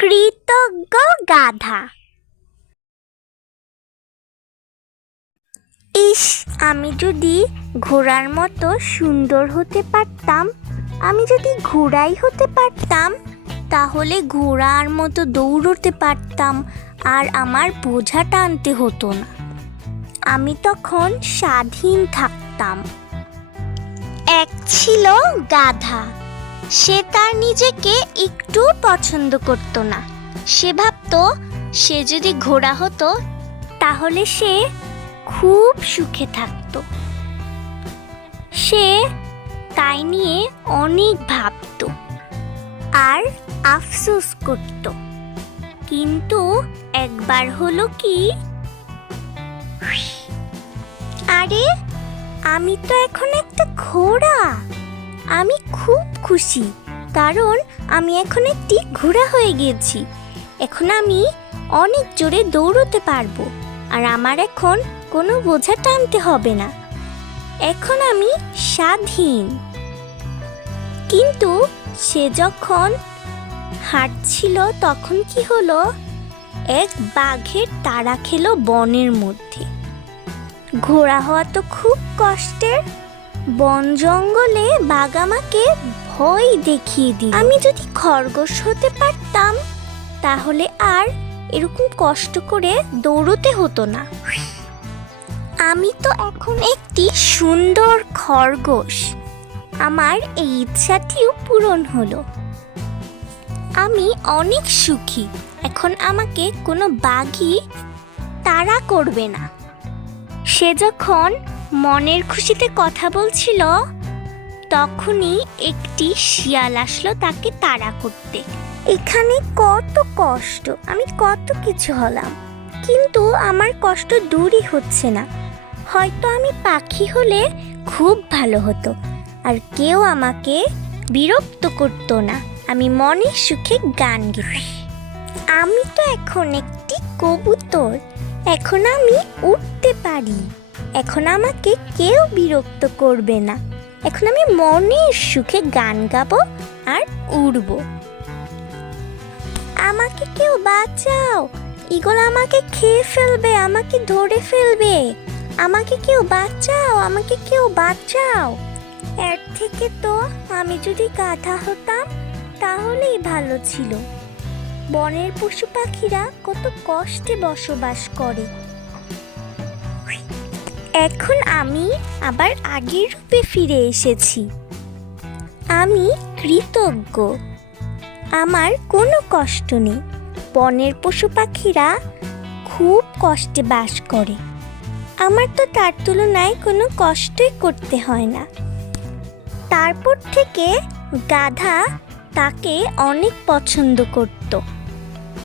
কৃতজ্ঞ গাধা। ইস, আমি যদি ঘোড়ার মতো সুন্দর হতে পারতাম, আমি যদি ঘোড়াই হতে পারতাম, তাহলে ঘোড়ার মতো দৌড়তে পারতাম আর আমার বোঝা টানতে হতো না। আমি তখন স্বাধীন থাকতাম। এক ছিল গাধা। সে তার নিজেকে একটু পছন্দ করত না। সে ভাবতো সে যদি ঘোড়া হতো তাহলে সে খুব সুখে থাকত। সে তাই নিয়ে অনেক ভাবত আর আফসোস করত। কিন্তু একবার হলো কি, আরে আমি তো এখন একটা ঘোড়া। আমি খুব খুশি, কারণ আমি এখন একটি ঘোড়া হয়ে গেছি। এখন আমি অনেক জোরে দৌড়তে পারবো আর আমার এখন কোনো বোঝা টানতে হবে না। এখন আমি স্বাধীন। কিন্তু সে যখন হাঁটছিল তখন কি হলো, এক বাঘের তাড়া খেলো বনের মধ্যে। ঘোড়া হওয়া তো খুব কষ্টের। বন জঙ্গলে বাঘ আমাকে ভয় দেখিয়ে দিল। আমি যদি খরগোশ হতে পারতাম তাহলে আর এরকম কষ্ট করে দৌড়তে হতো না। আমি তো এখন একটি সুন্দর খরগোশ। আমার এই ইচ্ছাটিও পূরণ হলো। আমি অনেক সুখী। এখন আমাকে কোনো বাঘই তাড়া করবে না। সে যখন মনের খুশিতে কথা বলছিল তখনই একটি শিয়াল আসলো তাকে তাড়া করতে। এখানে কত কষ্ট, আমি কত কিছু হলাম, কিন্তু আমার কষ্ট দূরই হচ্ছে না। হয়তো আমি পাখি হলে খুব ভালো হতো আর কেউ আমাকে বিরক্ত করতো না। আমি মনের সুখে গান গেতাম। আমি তো এখন একটি কবুতর। এখন আমি উড়তে পারি। এখন আমাকে কেউ বিরক্ত করবে না। এখন আমি মনের সুখে গান গাবো আর উড়বো। আমাকে কেউ বাঁচাও, ঈগল আমাকে খেয়ে ফেলবে, আমাকে ধরে ফেলবে। আমাকে কেউ বাঁচাও, আমাকে কেউ বাঁচাও। এর থেকে তো আমি যদি গাধা হতাম তাহলেই ভালো ছিল। বনের পশু পাখিরা কত কষ্টে বসবাস করে। এখন আমি আবার আগের রূপে ফিরে এসেছি। আমি কৃতজ্ঞ। আমার কোনো কষ্ট নেই। বনের পশু পাখিরা খুব কষ্টে বাস করে। আমার তো তার তুলনায় কোনো কষ্টই করতে হয় না। তারপর থেকে গাধা তাকে অনেক পছন্দ করত।